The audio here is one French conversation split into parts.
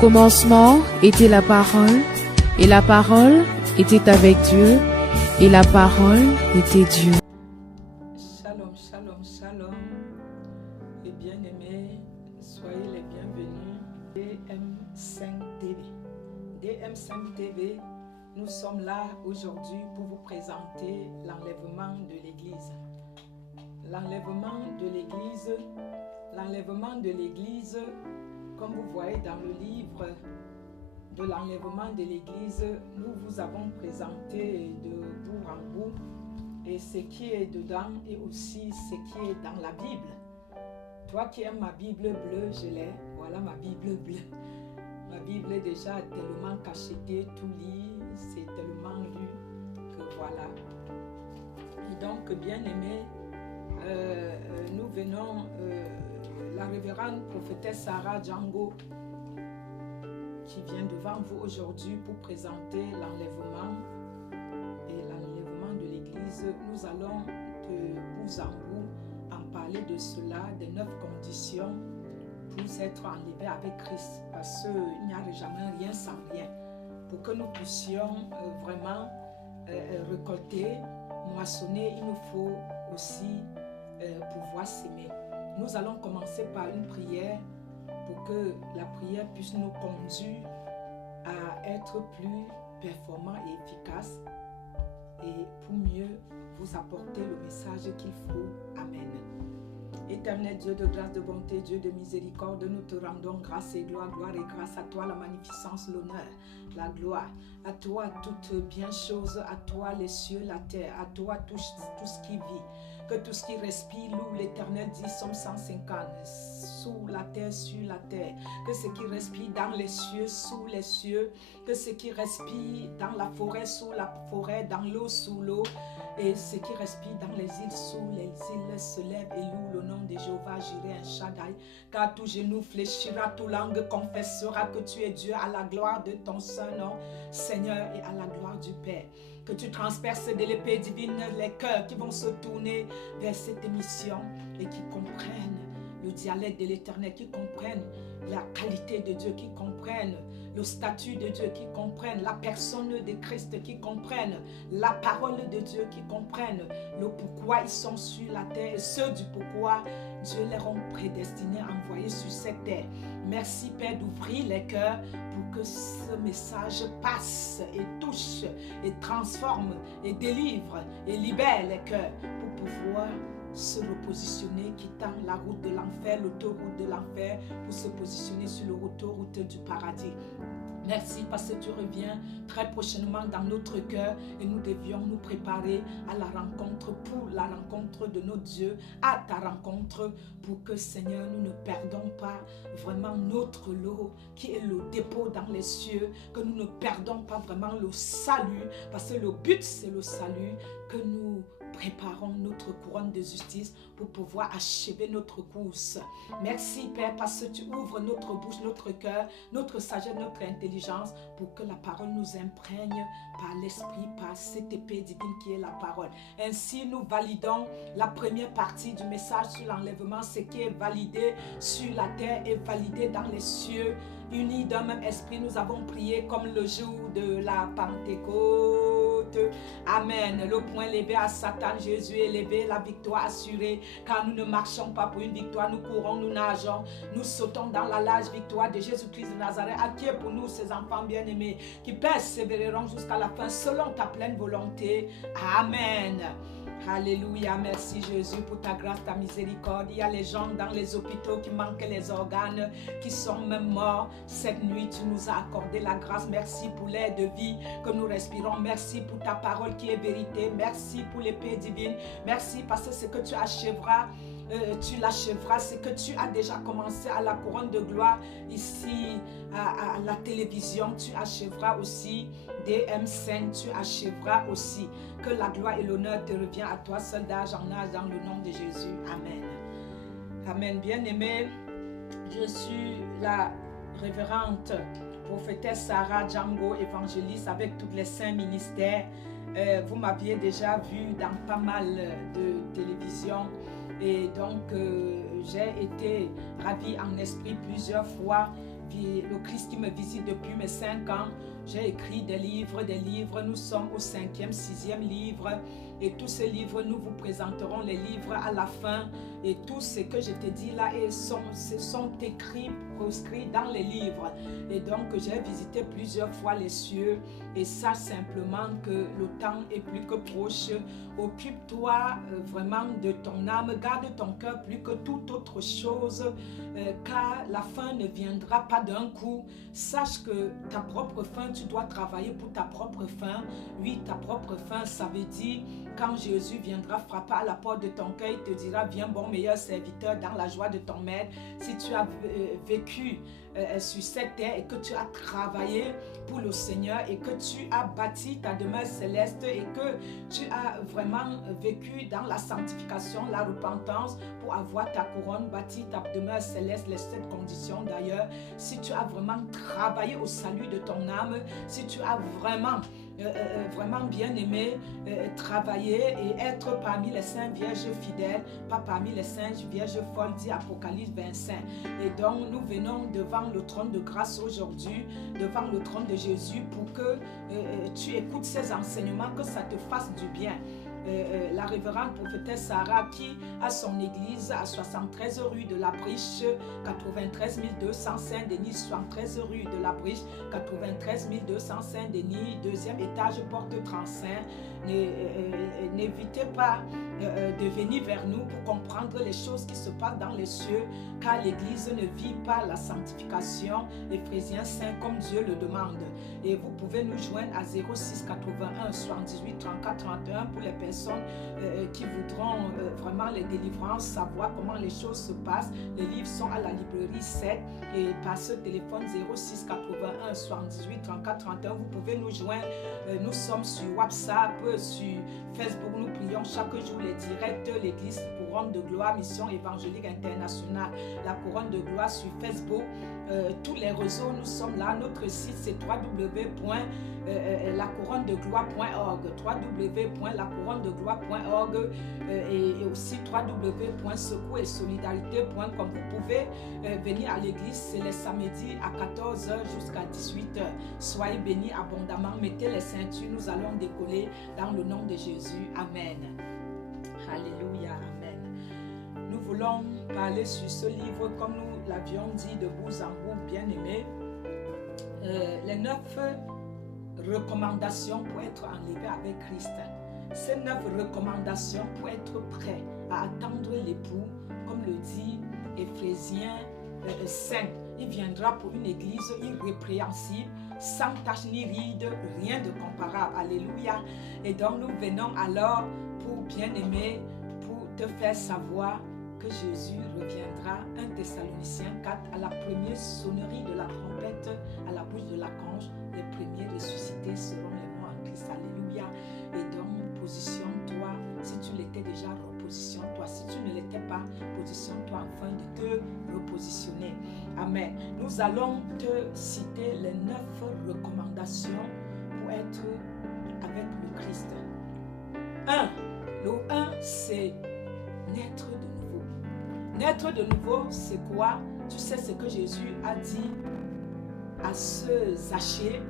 commencement était la parole, et la parole était avec Dieu, et la parole était Dieu. Shalom, shalom, shalom. Les bien-aimés, soyez les bienvenus. DM5 TV. DM5 TV, nous sommes là aujourd'hui pour vous présenter l'enlèvement de l'Église. L'enlèvement de l'Église, comme vous voyez dans le livre de l'enlèvement de l'Église, nous vous avons présenté de bout en bout et ce qui est dedans et aussi ce qui est dans la Bible. Toi qui aimes ma Bible bleue, je l'ai. Voilà ma Bible bleue. Ma Bible est déjà tellement cachetée, tout lit, c'est tellement lu que voilà. Et donc, bien aimé, nous venons, la révérende prophétesse Sarah Django qui vient devant vous aujourd'hui pour présenter l'enlèvement et l'enlèvement de l'Église. Nous allons de bout en bout en parler de cela, des 9 conditions pour être enlevé avec Christ, parce qu'il n'y a jamais rien sans rien. Pour que nous puissions vraiment récolter, moissonner, il nous faut aussi pouvoir s'aimer. Nous allons commencer par une prière pour que la prière puisse nous conduire à être plus performants et efficaces et pour mieux vous apporter le message qu'il faut. Amen. Éternel Dieu de grâce, de bonté, Dieu de miséricorde, nous te rendons grâce et gloire, gloire et grâce à toi, la magnificence, l'honneur, la gloire. À toi toutes bien choses, à toi les cieux, la terre, à toi tout ce qui vit. Que tout ce qui respire loue l'Éternel, dit Somme 150, sous la terre, sur la terre. Que ce qui respire dans les cieux, sous les cieux. Que ce qui respire dans la forêt, sous la forêt, dans l'eau, sous l'eau. Et ce qui respire dans les îles, sous les îles, se lève et loue le nom de Jéhovah, Jireh, un Shaddai. Car tout genou fléchira, toute langue confessera que tu es Dieu, à la gloire de ton Saint nom, Seigneur, et à la gloire du Père. Que tu transperces de l'épée divine les cœurs qui vont se tourner vers cette émission et qui comprennent le dialecte de l'Éternel, qui comprennent la qualité de Dieu, qui comprennent le statut de Dieu, qui comprennent la personne de Christ, qui comprennent la parole de Dieu, qui comprennent le pourquoi ils sont sur la terre et ce du pourquoi Dieu les a prédestinés à envoyer sur cette terre. Merci Père d'ouvrir les cœurs pour que ce message passe et touche et transforme et délivre et libère les cœurs pour pouvoir se repositionner, quittant la route de l'enfer, l'autoroute de l'enfer, pour se positionner sur l'autoroute du paradis. Merci parce que tu reviens très prochainement dans notre cœur et nous devions nous préparer à la rencontre, pour la rencontre de notre Dieu, à ta rencontre, pour que Seigneur, nous ne perdons pas vraiment notre lot qui est le dépôt dans les cieux, que nous ne perdons pas vraiment le salut, parce que le but c'est le salut, que nous préparons notre couronne de justice pour pouvoir achever notre course. Merci Père parce que tu ouvres notre bouche, notre cœur, notre sagesse, notre intelligence pour que la parole nous imprègne par l'esprit, par cette épée divine qui est la parole. Ainsi nous validons la première partie du message sur l'enlèvement, ce qui est validé sur la terre est validé dans les cieux. Unis d'un même esprit, nous avons prié comme le jour de la Pentecôte. Amen. Le poing levé à Satan, Jésus est levé, la victoire assurée. Car nous ne marchons pas pour une victoire, nous courons, nous nageons, nous sautons dans la large victoire de Jésus-Christ de Nazareth, acquiert pour nous, ses enfants bien-aimés, qui persévéreront jusqu'à la fin selon ta pleine volonté. Amen. Alléluia, merci Jésus pour ta grâce, ta miséricorde. Il y a les gens dans les hôpitaux qui manquent les organes, qui sont même morts. Cette nuit, tu nous as accordé la grâce. Merci pour l'air de vie que nous respirons. Merci pour ta parole qui est vérité. Merci pour l'épée divine. Merci parce que ce que tu achèveras, tu l'achèveras. Ce que tu as déjà commencé à la couronne de gloire ici à la télévision, tu achèveras aussi. DM5, tu achèveras aussi. Que la gloire et l'honneur te reviennent à toi seul d'âge en âge dans le nom de Jésus. Amen. Amen. Bien-aimés, je suis la révérende prophétesse Sarah Django, évangéliste avec tous les 5 ministères. Vous m'aviez déjà vu dans pas mal de télévision et donc j'ai été ravie en esprit plusieurs fois le Christ qui me visite depuis mes 5 ans. J'ai écrit des livres. Nous sommes au 5e, 6e livre. Et tous ces livres, nous vous présenterons les livres à la fin. Et tout ce que je te dis là sont écrits, proscrits dans les livres. Et donc, j'ai visité plusieurs fois les cieux. Et sache simplement que le temps est plus que proche. Occupe-toi vraiment de ton âme. Garde ton cœur plus que toute autre chose. Car la fin ne viendra pas d'un coup. Sache que ta propre fin, tu dois travailler pour ta propre fin. Oui, ta propre fin, ça veut dire quand Jésus viendra frapper à la porte de ton cœur, il te dira, viens bon meilleur serviteur dans la joie de ton maître. Si tu as vécu sur cette terre et que tu as travaillé pour le Seigneur et que tu as bâti ta demeure céleste et que tu as vraiment vécu dans la sanctification, la repentance pour avoir ta couronne, bâti ta demeure céleste, les 7 conditions d'ailleurs, si tu as vraiment travaillé au salut de ton âme, si tu as vraiment bien aimé travailler et être parmi les saints vierges fidèles, pas parmi les saints vierges folles, dit Apocalypse 25. Et donc nous venons devant le trône de grâce aujourd'hui, devant le trône de Jésus pour que tu écoutes ces enseignements, que ça te fasse du bien. La révérende prophétesse Sarah qui a son église à 73 rue de la Briche, 93 200 Saint-Denis, 73 rue de la Briche, 93 200 Saint-Denis, 2e étage, porte 35. N'évitez pas de venir vers nous pour comprendre les choses qui se passent dans les cieux, car l'église ne vit pas la sanctification, Éphésiens 5, comme Dieu le demande. Et vous pouvez nous joindre à 06 81 78 34 31 pour les personnes qui voudront vraiment les délivrances, savoir comment les choses se passent. Les livres sont à la librairie 7 et par ce téléphone 06 81 78 34 31, vous pouvez nous joindre. Nous sommes sur WhatsApp, sur Facebook, nous prions chaque jour les directs, l'église Couronne de Gloire, Mission Évangélique Internationale, la Couronne de Gloire sur Facebook. Tous les réseaux, nous sommes là. Notre site c'est www.lacouronnedegloire.org, www.lacouronnedegloire.org et aussi www.secours-et-solidarité.com. Vous pouvez venir à l'église, c'est les samedis à 14h jusqu'à 18h. Soyez bénis abondamment, mettez les ceintures, nous allons décoller dans le nom de Jésus. Amen. Alléluia, amen. Nous voulons parler sur ce livre, comme nous l'avions dit de bout en bout, bien aimé. Les 9 recommandations pour être enlevé avec Christ. Ces 9 recommandations pour être prêt à attendre l'époux, comme le dit Éphésiens 5. Il viendra pour une église irrépréhensible, sans tache ni ride, rien de comparable. Alléluia. Et donc nous venons alors pour bien aimer, pour te faire savoir que Jésus reviendra. 1 Thessaloniciens 4, à la première sonnerie de la trompette, à la bouche de l'archange, les premiers ressuscités seront les morts en Christ. Alléluia. Et donc, positionne-toi. Si tu l'étais déjà, repositionne-toi. Si tu ne l'étais pas, positionne-toi afin de te repositionner. Amen. Nous allons te citer les 9 recommandations pour être avec le Christ. 1. Le 1, c'est naître de nouveau. Naître de nouveau, c'est quoi? Tu sais ce que Jésus a dit à ce Zachée,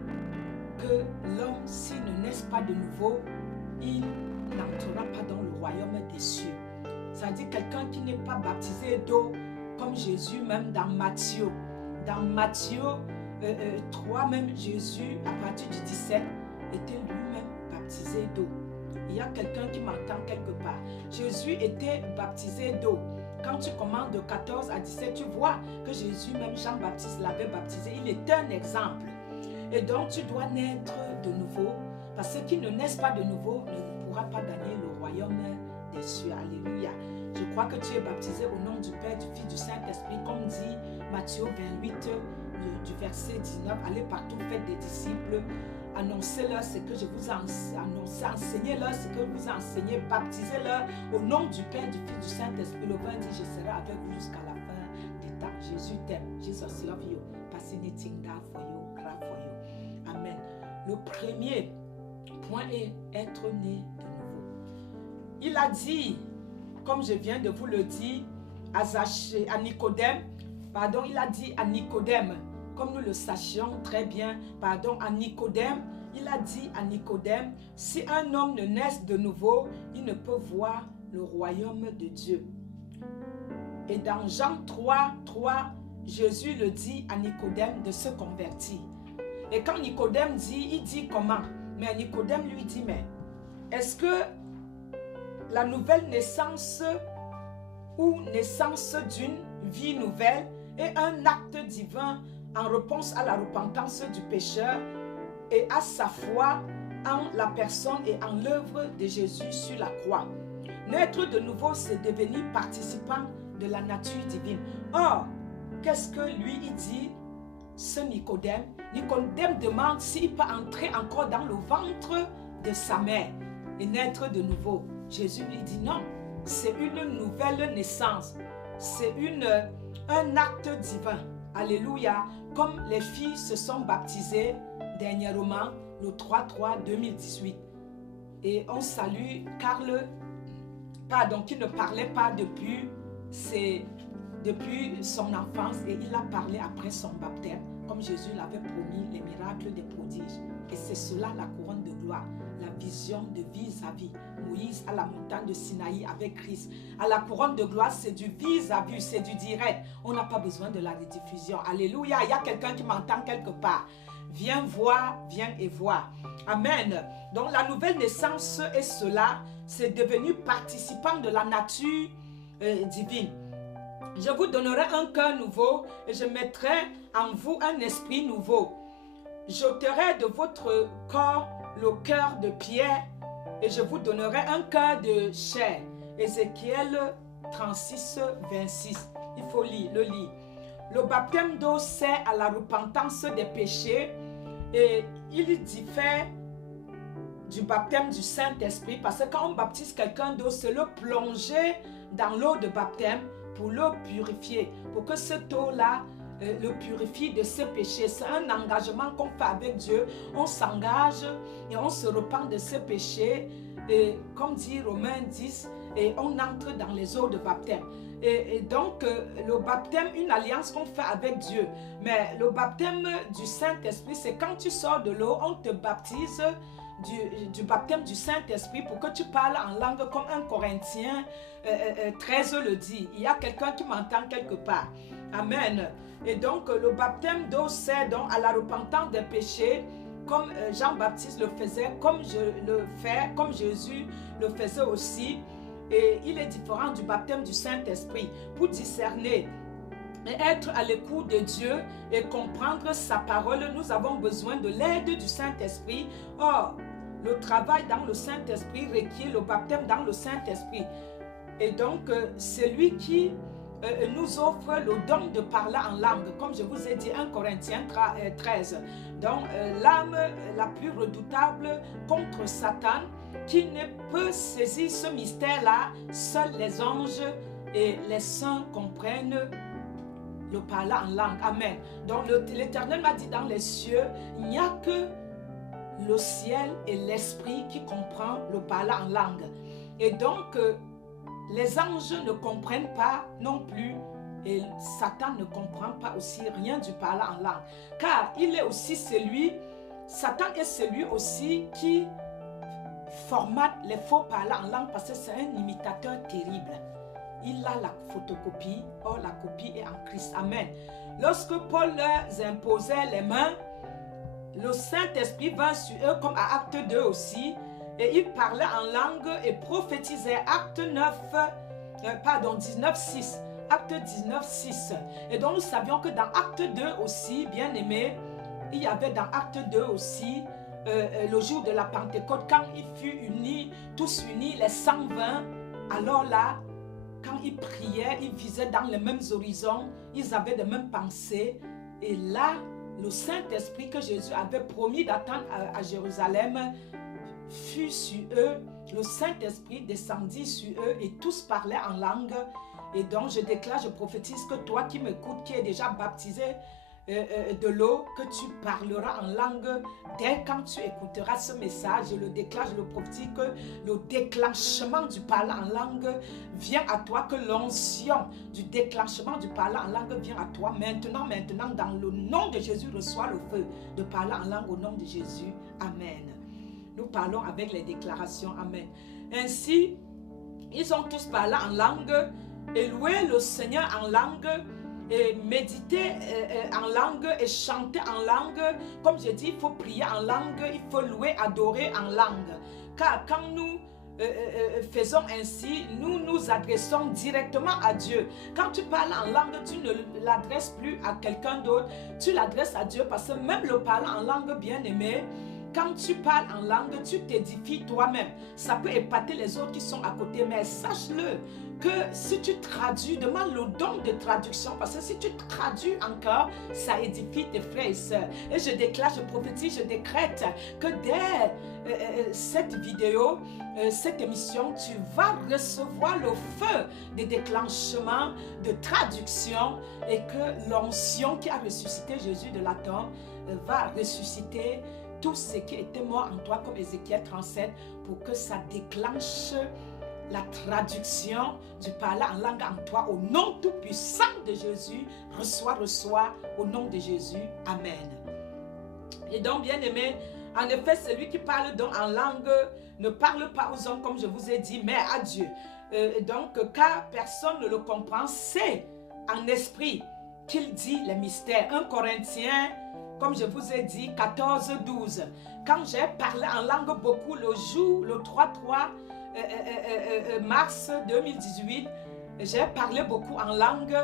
que l'homme, s'il ne naît pas de nouveau, il n'entrera pas dans le royaume des cieux. C'est-à-dire quelqu'un qui n'est pas baptisé d'eau, comme Jésus, même dans Matthieu. Dans Matthieu 3, même Jésus, à partir du 17, était lui-même baptisé d'eau. Il y a quelqu'un qui m'entend quelque part. Jésus était baptisé d'eau. Quand tu commandes de 14 à 17, tu vois que Jésus, même Jean-Baptiste, l'avait baptisé. Il est un exemple. Et donc, tu dois naître de nouveau. Parce que ceux qui ne naissent pas de nouveau ne pourra pas gagner le royaume des cieux. Alléluia. Je crois que tu es baptisé au nom du Père, du Fils, du Saint-Esprit, comme dit Matthieu 28, du verset 19. Allez partout, faites des disciples. Annoncez-leur ce que je vous ai annoncé, enseignez-leur ce que je vous ai enseigné, baptisez-leur au nom du Père, du Fils, du Saint-Esprit. Le 20 dit, je serai avec vous jusqu'à la fin des temps. Jésus t'aime. Jesus love you. Passez anything down for you, cry for you. Amen. Le premier point est être né de nouveau. Il a dit, comme je viens de vous le dire, à Nicodème, il a dit à Nicodème, comme nous le sachions très bien, pardon, à Nicodème, il a dit à Nicodème, si un homme ne naisse de nouveau, il ne peut voir le royaume de Dieu. Et dans Jean 3, Jésus le dit à Nicodème de se convertir. Et quand Nicodème dit, il dit comment? Mais Nicodème lui dit, mais est-ce que la nouvelle naissance ou naissance d'une vie nouvelle est un acte divin en réponse à la repentance du pécheur et à sa foi en la personne et en l'œuvre de Jésus sur la croix? Naître de nouveau, c'est devenir participant de la nature divine. Or, qu'est-ce que lui il dit, ce Nicodème? Nicodème demande s'il peut entrer encore dans le ventre de sa mère et naître de nouveau. Jésus lui dit non, c'est une nouvelle naissance, c'est un acte divin. Alléluia, comme les filles se sont baptisées dernièrement, le 3/3/2018. Et on salue Carl, qui ne parlait pas depuis son enfance, et il a parlé après son baptême, comme Jésus l'avait promis, les miracles des prodiges. Et c'est cela la couronne de gloire, la vision de vis-à-vis. Moïse à la montagne de Sinaï avec Christ. À la couronne de gloire, c'est du vis-à-vis, c'est du direct. On n'a pas besoin de la rediffusion. Alléluia, il y a quelqu'un qui m'entend quelque part. Viens voir, viens et voir. Amen. Donc la nouvelle naissance est cela, c'est devenu participant de la nature divine. Je vous donnerai un cœur nouveau et je mettrai en vous un esprit nouveau. J'ôterai de votre corps le cœur de pierre et je vous donnerai un cœur de chair. Ézéchiel 36, 26. Il faut lire, le lire. Le baptême d'eau sert à la repentance des péchés et il diffère du baptême du Saint-Esprit, parce que quand on baptise quelqu'un d'eau, c'est le plonger dans l'eau de baptême pour le purifier, pour que cette eau-là le purifie de ses péchés. C'est un engagement qu'on fait avec Dieu. On s'engage et on se repent de ses péchés, et comme dit Romains 10, et on entre dans les eaux de baptême. Et donc, le baptême, une alliance qu'on fait avec Dieu. Mais le baptême du Saint-Esprit, c'est quand tu sors de l'eau, on te baptise du baptême du Saint-Esprit pour que tu parles en langue comme 1 Corinthiens 13 le dit. Il y a quelqu'un qui m'entend quelque part. Amen. Et donc, le baptême d'eau sert donc à la repentance des péchés, comme Jean-Baptiste le faisait, comme je le fais, comme Jésus le faisait aussi. Et il est différent du baptême du Saint-Esprit. Pour discerner et être à l'écoute de Dieu et comprendre sa parole, nous avons besoin de l'aide du Saint-Esprit. Or, le travail dans le Saint-Esprit requiert le baptême dans le Saint-Esprit. Et donc, c'est lui qui nous offre le don de parler en langue, comme je vous ai dit, 1 Corinthiens 13. Donc, l'âme la plus redoutable contre Satan, qui ne peut saisir ce mystère-là, seuls les anges et les saints comprennent le parler en langue. Amen. Donc, l'Éternel m'a dit dans les cieux, il n'y a que le ciel et l'esprit qui comprend le parler en langue. Et donc, les anges ne comprennent pas non plus, et Satan ne comprend pas aussi rien du parler en langue. Car il est aussi celui, Satan est celui aussi qui formate les faux parlants en langue, parce que c'est un imitateur terrible. Il a la photocopie, or la copie est en Christ. Amen. Lorsque Paul leur imposait les mains, le Saint-Esprit vint sur eux comme à Acte 2 aussi, et ils parlaient en langue et prophétisaient. Acte 19:6. Acte 19:6. Et donc nous savions que dans Acte 2 aussi, bien aimé, il y avait dans Acte 2 aussi le jour de la Pentecôte, quand ils furent unis, tous unis, les 120, alors là, quand ils priaient, ils visaient dans les mêmes horizons, ils avaient les mêmes pensées, et là, le Saint-Esprit que Jésus avait promis d'attendre à Jérusalem fut sur eux. Le Saint-Esprit descendit sur eux et tous parlaient en langue. Et donc je déclare, je prophétise que toi qui m'écoutes, qui es déjà baptisé de l'eau, que tu parleras en langue. Dès quand tu écouteras ce message, je le déclare, je le prophétise, que le déclenchement du parler en langue vient à toi, que l'onction du déclenchement du parler en langue vient à toi. Maintenant, dans le nom de Jésus, reçois le feu de parler en langue au nom de Jésus. Amen. Nous parlons avec les déclarations. Amen. Ainsi, ils ont tous parlé en langue et loué le Seigneur en langue et méditer en langue et chanter en langue. Comme je dis, il faut prier en langue, il faut louer, adorer en langue. Car quand nous faisons ainsi, nous nous adressons directement à Dieu. Quand tu parles en langue, tu ne l'adresses plus à quelqu'un d'autre, tu l'adresses à Dieu, parce que même le parler en langue, bien aimé, quand tu parles en langue, tu t'édifies toi-même. Ça peut épater les autres qui sont à côté, mais sache-le que si tu traduis, demande le don de traduction, parce que si tu traduis encore, ça édifie tes frères et sœurs. Et je déclare, je prophétise, je décrète que dès cette vidéo, cette émission, tu vas recevoir le feu des déclenchements de traduction et que l'onction qui a ressuscité Jésus de la tombe va ressusciter tout ce qui était mort en toi, comme Ézéchiel 37, pour que ça déclenche la traduction du parler en langue en toi. Au nom tout puissant de Jésus, reçois au nom de Jésus. Amen. Et donc, bien aimé, en effet, celui qui parle donc en langue ne parle pas aux hommes, comme je vous ai dit, mais à Dieu. Donc, car personne ne le comprend, c'est en esprit qu'il dit les mystères. 1 Corinthiens, comme je vous ai dit, 14, 12. Quand j'ai parlé en langue beaucoup le jour, le 3 mars 2018, j'ai parlé beaucoup en langue,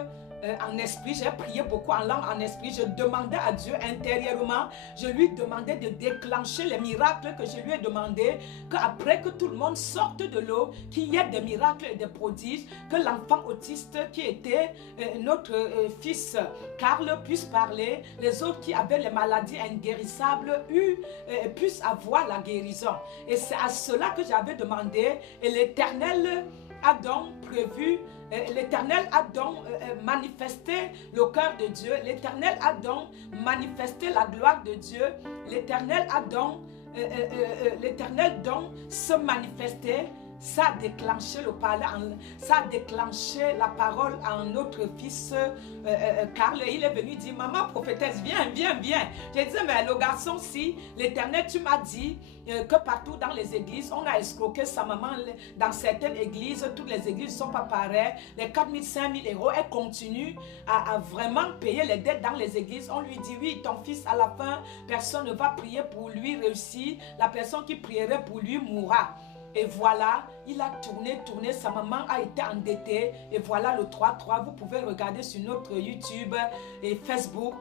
en esprit, j'ai prié beaucoup en langue, en esprit. Je demandais à Dieu intérieurement, je lui demandais de déclencher les miracles que je lui ai demandé, qu'après que tout le monde sorte de l'eau, qu'il y ait des miracles et des prodiges, que l'enfant autiste qui était notre fils Karl puisse parler, les autres qui avaient les maladies inguérissables puissent avoir la guérison. Et c'est à cela que j'avais demandé, et l'Éternel a donc prévu, l'Éternel a donc manifesté le cœur de Dieu, l'Éternel a donc manifesté la gloire de Dieu, l'Éternel a donc, se manifesté. Ça a déclenché le parler, ça a déclenché la parole en notre fils Karl. Il est venu dire, maman prophétesse, viens. Je disais, mais le garçon, si l'Éternel, tu m'as dit que partout dans les églises, on a escroqué sa maman. Dans certaines églises, toutes les églises ne sont pas pareilles. Les 4 000, 5 000 euros, elle continue à vraiment payer les dettes dans les églises. On lui dit, oui, ton fils, à la fin, personne ne va prier pour lui réussir. La personne qui prierait pour lui mourra. Et voilà, il a tourné, sa maman a été endettée. Et voilà le 3-3, vous pouvez regarder sur notre YouTube et Facebook.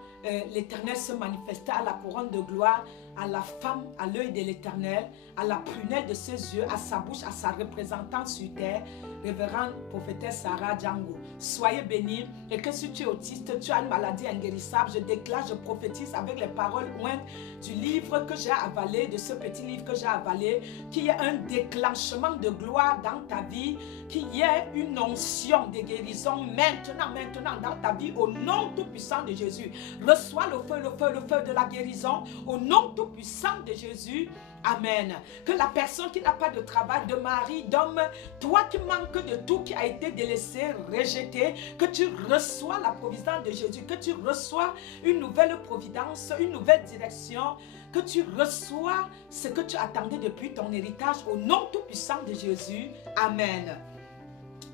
L'Éternel se manifesta à la couronne de gloire, à la femme, à l'œil de l'Éternel, à la prunelle de ses yeux, à sa bouche, à sa représentante sur terre, révérende prophétesse Sarah Django. Soyez bénis, et que si tu es autiste, tu as une maladie inguérissable, je déclare, je prophétise avec les paroles ointes du livre que j'ai avalé, de ce petit livre que j'ai avalé, qu'il y ait un déclenchement de gloire dans ta vie, qu'il y ait une onction de guérison maintenant dans ta vie, au nom tout puissant de Jésus. Reçois le feu de la guérison, au nom tout puissant de Jésus. Amen. Que la personne qui n'a pas de travail, de mari, d'homme, toi qui manques de tout, qui a été délaissé, rejeté, que tu reçois la providence de Jésus, que tu reçois une nouvelle providence, une nouvelle direction, que tu reçois ce que tu attendais depuis ton héritage, au nom tout puissant de Jésus. Amen.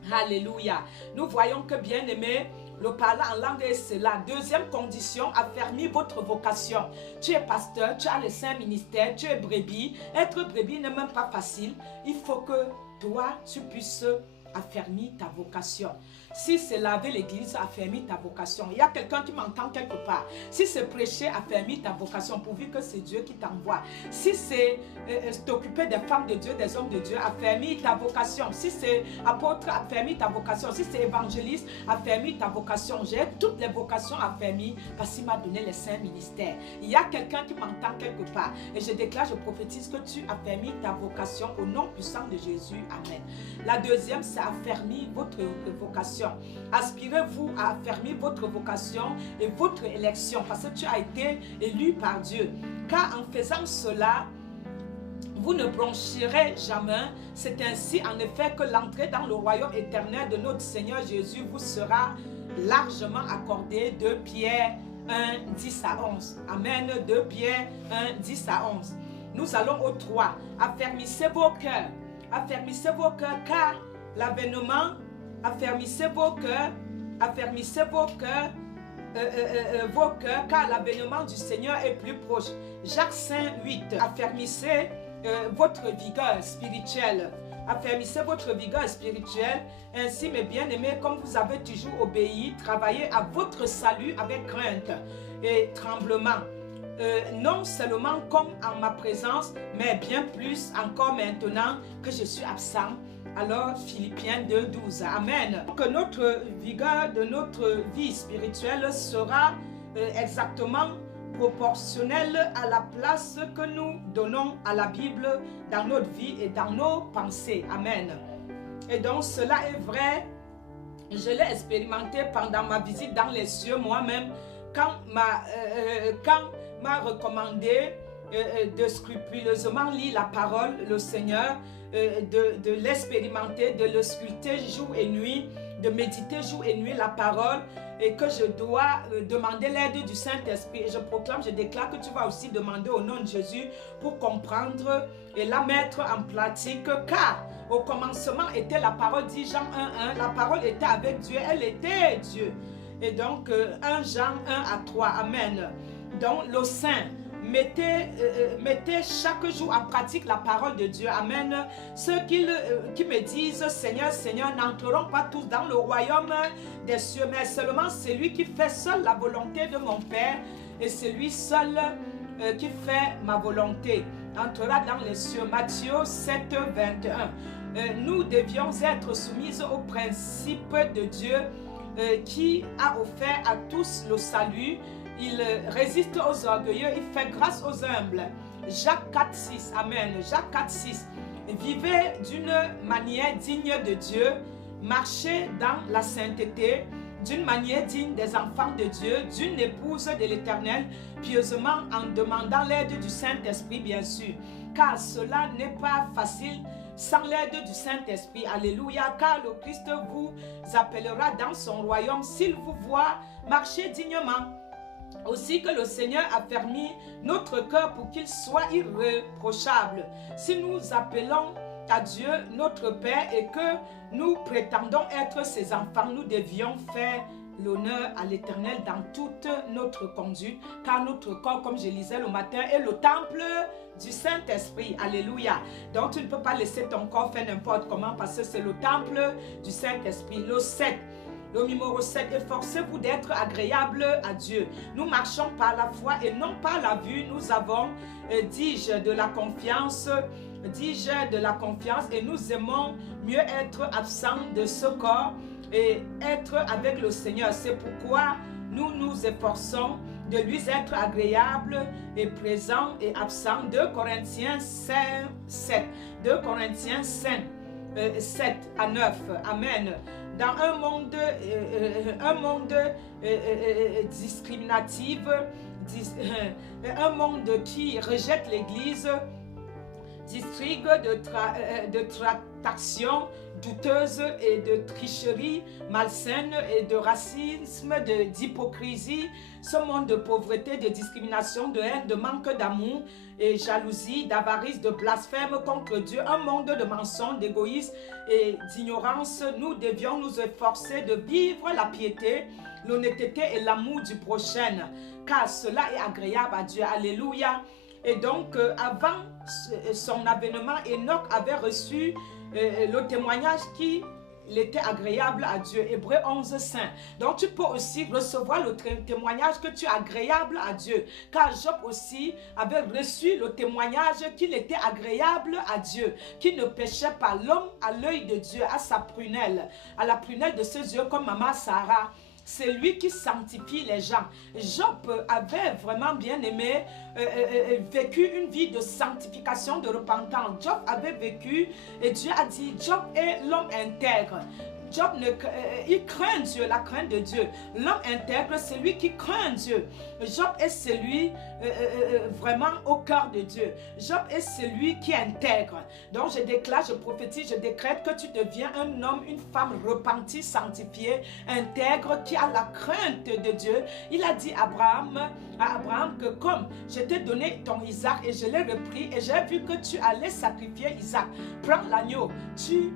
Alléluia. Nous voyons que, bien aimé, le parler en langue est cela. Deuxième condition, affermir votre vocation. Tu es pasteur, tu as les 5 ministères, tu es brebis. Être brebis n'est même pas facile. Il faut que toi, tu puisses affermir ta vocation. Si c'est laver l'église, affermir ta vocation. Il y a quelqu'un qui m'entend quelque part. Si c'est prêcher, affermir ta vocation, pourvu que c'est Dieu qui t'envoie. Si c'est t'occuper des femmes de Dieu, des hommes de Dieu, affermir ta vocation. Si c'est apôtre, affermir ta vocation. Si c'est évangéliste, affermir ta vocation. J'ai toutes les vocations affermies parce qu'il m'a donné les 5 ministères. Il y a quelqu'un qui m'entend quelque part. Et je déclare, je prophétise que tu affermis ta vocation au nom puissant de Jésus. Amen. La deuxième, c'est affermir votre vocation vocation. Aspirez-vous à affermir votre vocation et votre élection parce que tu as été élu par Dieu. Car en faisant cela, vous ne bronchirez jamais. C'est ainsi en effet que l'entrée dans le royaume éternel de notre Seigneur Jésus vous sera largement accordée. 2 Pierre 1, 10 à 11. Amen. 2 Pierre 1, 10 à 11. Nous allons au 3. Affermissez vos cœurs. Affermissez vos cœurs car l'avènement, affermissez vos cœurs car l'avènement du Seigneur est plus proche. Jacques 5, 8. Affermissez votre vigueur spirituelle. Affermissez votre vigueur spirituelle. Ainsi, mes bien-aimés, comme vous avez toujours obéi, travaillez à votre salut avec crainte et tremblement. Non seulement comme en ma présence, mais bien plus encore maintenant que je suis absent. Alors, Philippiens 2, 12. Amen. Que notre vigueur de notre vie spirituelle sera exactement proportionnelle à la place que nous donnons à la Bible dans notre vie et dans nos pensées. Amen. Et donc, cela est vrai. Je l'ai expérimenté pendant ma visite dans les cieux moi-même, quand m'a recommandé de scrupuleusement lire la parole, le Seigneur, de l'expérimenter, de le sculpter jour et nuit, de méditer jour et nuit la parole, et que je dois demander l'aide du Saint-Esprit. Et je proclame, je déclare que tu vas aussi demander au nom de Jésus pour comprendre et la mettre en pratique, car au commencement était la parole, dit Jean 1, 1, la parole était avec Dieu, elle était Dieu. Et donc 1 Jean 1 à 3, Amen. Donc le Saint, mettez chaque jour en pratique la parole de Dieu. Amen. Ceux qui me disent Seigneur, Seigneur, n'entreront pas tous dans le royaume des cieux, mais seulement celui qui fait seul la volonté de mon Père et celui seul qui fait ma volonté entrera dans les cieux. Matthieu 7, 21. Nous devions être soumises au principe de Dieu qui a offert à tous le salut. Il résiste aux orgueilleux, il fait grâce aux humbles. Jacques 4, 6. Amen. Jacques 4, 6. Vivez d'une manière digne de Dieu, marchez dans la sainteté, d'une manière digne des enfants de Dieu, d'une épouse de l'Éternel, pieusement en demandant l'aide du Saint-Esprit, bien sûr. Car cela n'est pas facile sans l'aide du Saint-Esprit. Alléluia. Car le Christ vous appellera dans son royaume s'il vous voit marcher dignement. Aussi que le Seigneur a permis notre cœur pour qu'il soit irréprochable. Si nous appelons à Dieu notre Père et que nous prétendons être ses enfants, nous devions faire l'honneur à l'Éternel dans toute notre conduite, car notre corps, comme je lisais le matin, est le temple du Saint-Esprit. Alléluia. Donc tu ne peux pas laisser ton corps faire n'importe comment parce que c'est le temple du Saint-Esprit. Le 7. Le numéro 7, efforcez-vous d'être agréable à Dieu. Nous marchons par la foi et non par la vue. Nous avons, dis-je, de la confiance et nous aimons mieux être absents de ce corps et être avec le Seigneur. C'est pourquoi nous nous efforçons de lui être agréable et présent et absent. 2 Corinthiens 5, 7. 2 Corinthiens 5, 7 à 9. Amen. Dans un monde discriminatif, un monde qui rejette l'Église, distrigue de tractations douteuses et de tricheries malsaines et de racisme, d'hypocrisie, ce monde de pauvreté, de discrimination, de haine, de manque d'amour et jalousie, d'avarice, de blasphème contre Dieu, un monde de mensonges, d'égoïsme et d'ignorance, nous devions nous efforcer de vivre la piété, l'honnêteté et l'amour du prochain, car cela est agréable à Dieu. Alléluia. Et donc, avant son avènement, Enoch avait reçu le témoignage qu'il était agréable à Dieu. Hébreux 11, 5. Donc, tu peux aussi recevoir le témoignage que tu es agréable à Dieu. Car Job aussi avait reçu le témoignage qu'il était agréable à Dieu, qu'il ne péchait pas. L'homme à l'œil de Dieu, à sa prunelle, à la prunelle de ses yeux, comme maman Sarah. C'est lui qui sanctifie les gens. Job avait vraiment bien aimé, vécu une vie de sanctification, de repentance. Job avait vécu et Dieu a dit, Job est l'homme intègre. Job, il craint Dieu, la crainte de Dieu. L'homme intègre, c'est lui qui craint Dieu. Job est celui vraiment au cœur de Dieu. Job est celui qui intègre. Donc je déclare, je prophétise, je décrète que tu deviens un homme, une femme repentie, sanctifiée, intègre, qui a la crainte de Dieu. Il a dit à Abraham que comme je t'ai donné ton Isaac et je l'ai repris et j'ai vu que tu allais sacrifier Isaac, prends l'agneau, tu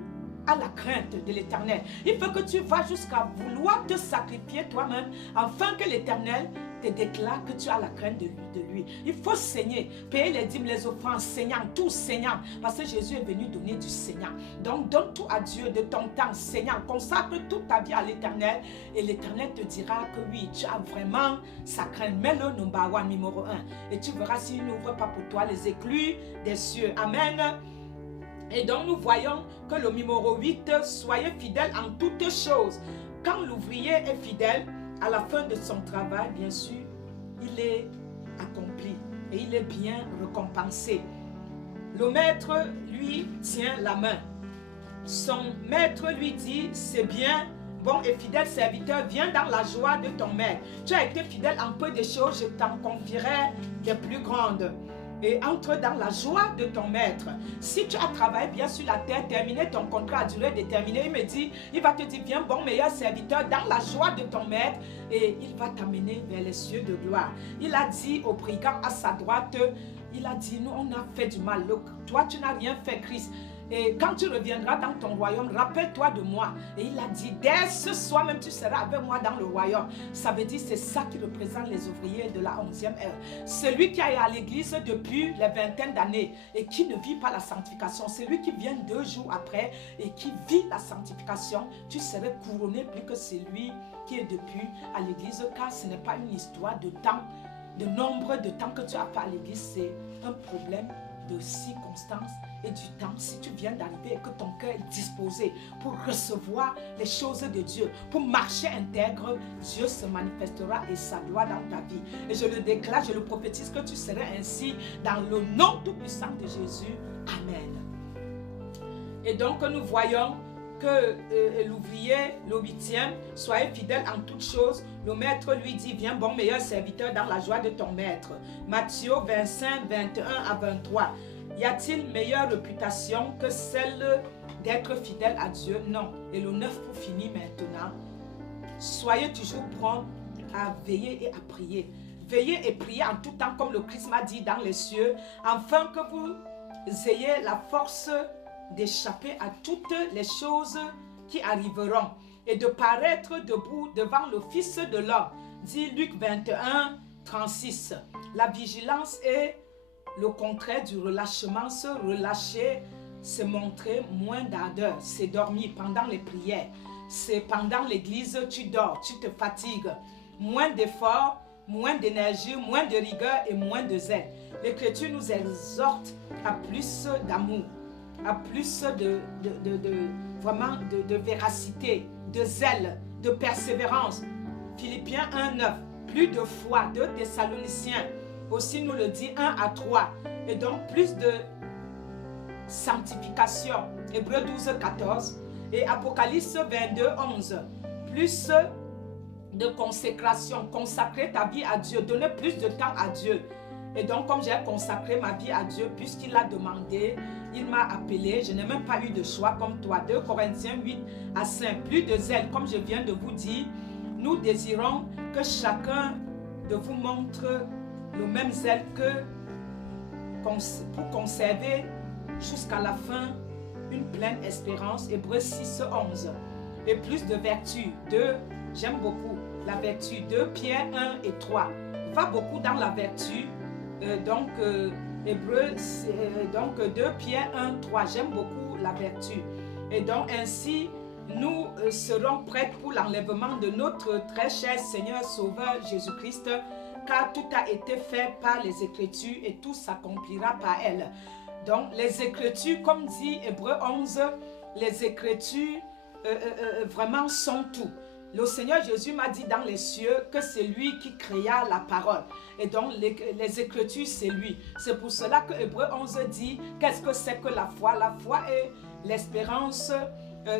as la crainte de l'Éternel. Il faut que tu vas jusqu'à vouloir te sacrifier toi-même afin que l'Éternel te déclare que tu as la crainte de lui. Il faut saigner, payer les dîmes, les offrandes, saignant, tout saignant, parce que Jésus est venu donner du saignant. Donc donne tout à Dieu de ton temps saignant, consacre toute ta vie à l'Éternel et l'Éternel te dira que oui, tu as vraiment sa crainte. Mets-le number one, numéro 1, et tu verras s'il n'ouvre pas pour toi les écluses des cieux. Amen. Et donc nous voyons que le numéro 8, soyez fidèles en toutes choses. Quand l'ouvrier est fidèle, à la fin de son travail, bien sûr, il est accompli et il est bien récompensé. Le maître, lui, tient la main. Son maître lui dit, c'est bien, bon et fidèle serviteur, viens dans la joie de ton maître. Tu as été fidèle en peu de choses, je t'en confierai des plus grandes. Et entre dans la joie de ton maître. Si tu as travaillé bien sur la terre, terminé ton contrat à durée déterminée, il va te dire, viens bon meilleur serviteur dans la joie de ton maître et il va t'amener vers les cieux de gloire. Il a dit au brigand à sa droite, il a dit, nous on a fait du mal, toi tu n'as rien fait Christ. Et quand tu reviendras dans ton royaume, rappelle-toi de moi. Et il a dit, dès ce soir même, tu seras avec moi dans le royaume. Ça veut dire, c'est ça qui représente les ouvriers de la 11e heure. Celui qui est à l'église depuis les vingtaines d'années et qui ne vit pas la sanctification, celui qui vient 2 jours après et qui vit la sanctification, tu serais couronné plus que celui qui est depuis à l'église, car ce n'est pas une histoire de temps, de nombre de temps que tu as fait à l'église, c'est un problème de circonstances et du temps. Si tu viens d'arriver et que ton cœur est disposé pour recevoir les choses de Dieu, pour marcher intègre, Dieu se manifestera et sa gloire dans ta vie. Et je le déclare, je le prophétise que tu serais ainsi dans le nom tout-puissant de Jésus. Amen. Et donc nous voyons que l'ouvrier, le 8e, soyez fidèle en toutes choses. Le maître lui dit, viens bon meilleur serviteur dans la joie de ton maître. Matthieu 25, 21 à 23. Y a-t-il meilleure réputation que celle d'être fidèle à Dieu? Non. Et le 9 pour finir maintenant. Soyez toujours prompt à veiller et à prier. Veillez et priez en tout temps comme le Christ m'a dit dans les cieux, afin que vous ayez la force d'échapper à toutes les choses qui arriveront et de paraître debout devant le Fils de l'homme. Dit Luc 21, 36. La vigilance est le contraire du relâchement. Se relâcher, c'est montrer moins d'ardeur, c'est dormir pendant les prières. C'est pendant l'église, tu dors, tu te fatigues. Moins d'efforts, moins d'énergie, moins de rigueur et moins de zèle. L'Écriture nous exhorte à plus d'amour, à plus vraiment de véracité, de zèle, de persévérance. Philippiens 1:9, plus de foi. 2 Thessaloniciens aussi nous le dit 1 à 3. Et donc plus de sanctification. Hébreux 12:14 et Apocalypse 22:11. Plus de consécration. Consacrer ta vie à Dieu. Donner plus de temps à Dieu. Et donc, comme j'ai consacré ma vie à Dieu, puisqu'il a demandé, il m'a appelé, je n'ai même pas eu de choix comme toi. 2 Corinthiens 8 à 5. Plus de zèle, comme je viens de vous dire, nous désirons que chacun de vous montre le même zèle pour conserver jusqu'à la fin une pleine espérance. Hébreux 6:11. Et plus de vertu. J'aime beaucoup la vertu. 2 Pierre 1 et 3. Va beaucoup dans la vertu. Hébreux, donc 2 Pierre 1, 3, j'aime beaucoup la vertu. Et donc ainsi, nous serons prêts pour l'enlèvement de notre très cher Seigneur Sauveur Jésus-Christ, car tout a été fait par les Écritures et tout s'accomplira par elles. Donc les Écritures, comme dit Hébreux 11, les Écritures vraiment sont tout. Le Seigneur Jésus m'a dit dans les cieux que c'est lui qui créa la parole. Et donc les Écritures, c'est lui. C'est pour cela que Hébreux 11 dit, qu'est-ce que c'est que la foi? La foi est l'espérance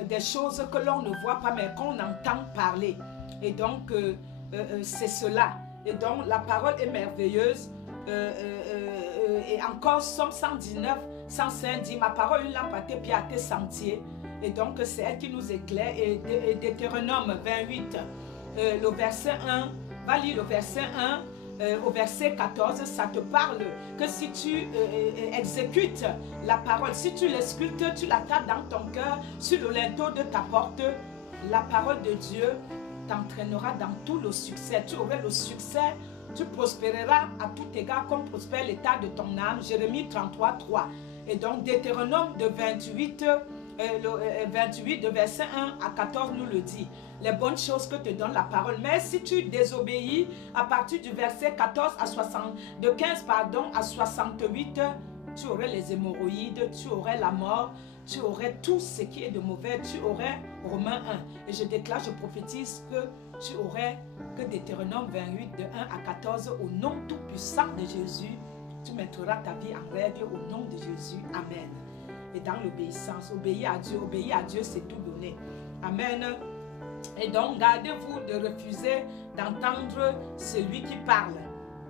des choses que l'on ne voit pas, mais qu'on entend parler. Et donc, c'est cela. Et donc, la parole est merveilleuse. Et encore, Somme 119, 105 dit, ma parole est une lampe à tes pieds, à tes sentiers. Et donc, c'est elle qui nous éclaire. Et Deutéronome 28, le verset 1, va lire le verset 1. Au verset 14, ça te parle que si tu exécutes la parole, si tu l'exécutes, tu l'attaques dans ton cœur, sur le linteau de ta porte, la parole de Dieu t'entraînera dans tout le succès. Tu auras le succès, tu prospéreras à tout égard comme prospère l'état de ton âme. Jérémie 33, 3. Et donc Deutéronome de 28, de verset 1 à 14 nous le dit. Les bonnes choses que te donne la parole. Mais si tu désobéis, à partir du verset 14 à 15 à 68, tu aurais les hémorroïdes, tu aurais la mort, tu aurais tout ce qui est de mauvais, tu aurais Romains 1. Et je déclare, je prophétise que tu aurais que Deutéronome 28 de 1 à 14 au nom tout puissant de Jésus. Tu mettras ta vie en règle au nom de Jésus. Amen. Et dans l'obéissance, obéir à Dieu, c'est tout donner. Amen. Et donc, gardez-vous de refuser d'entendre celui qui parle.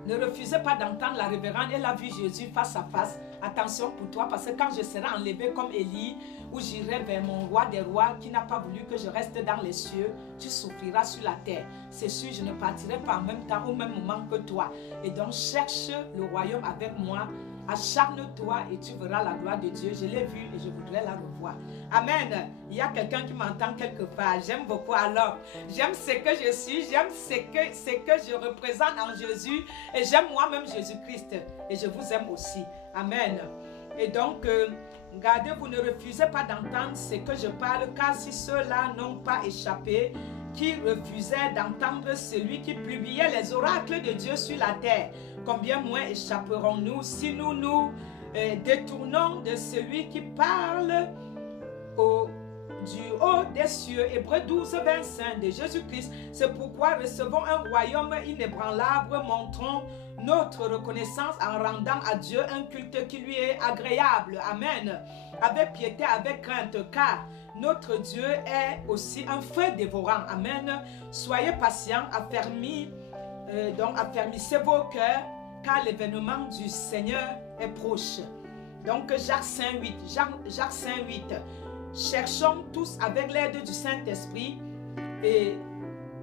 Ne refusez pas d'entendre la révérende. Elle a vu Jésus face à face. Attention pour toi, parce que quand je serai enlevé comme Élie, où j'irai vers mon roi des rois qui n'a pas voulu que je reste dans les cieux, tu souffriras sur la terre. C'est sûr, je ne partirai pas en même temps, au même moment que toi. Et donc, cherche le royaume avec moi. Acharne-toi et tu verras la gloire de Dieu. Je l'ai vue et je voudrais la revoir. Amen. Il y a quelqu'un qui m'entend quelque part. J'aime beaucoup alors. J'aime ce que je suis. J'aime ce que je représente en Jésus. Et j'aime moi-même Jésus-Christ. Et je vous aime aussi. Amen. Et donc, gardez-vous, ne refusez pas d'entendre ce que je parle, car si ceux-là n'ont pas échappé, qui refusaient d'entendre celui qui publiait les oracles de Dieu sur la terre, combien moins échapperons-nous si nous nous détournons de celui qui parle du haut des cieux. Hébreux 12, 25 de Jésus-Christ. C'est pourquoi recevons un royaume inébranlable, montrons notre reconnaissance en rendant à Dieu un culte qui lui est agréable. Amen. Avec piété, avec crainte, car notre Dieu est aussi un feu dévorant. Amen. Soyez patients, affermissez vos cœurs, car l'événement du Seigneur est proche. Donc Jacques 5, 8. Cherchons tous avec l'aide du Saint-Esprit et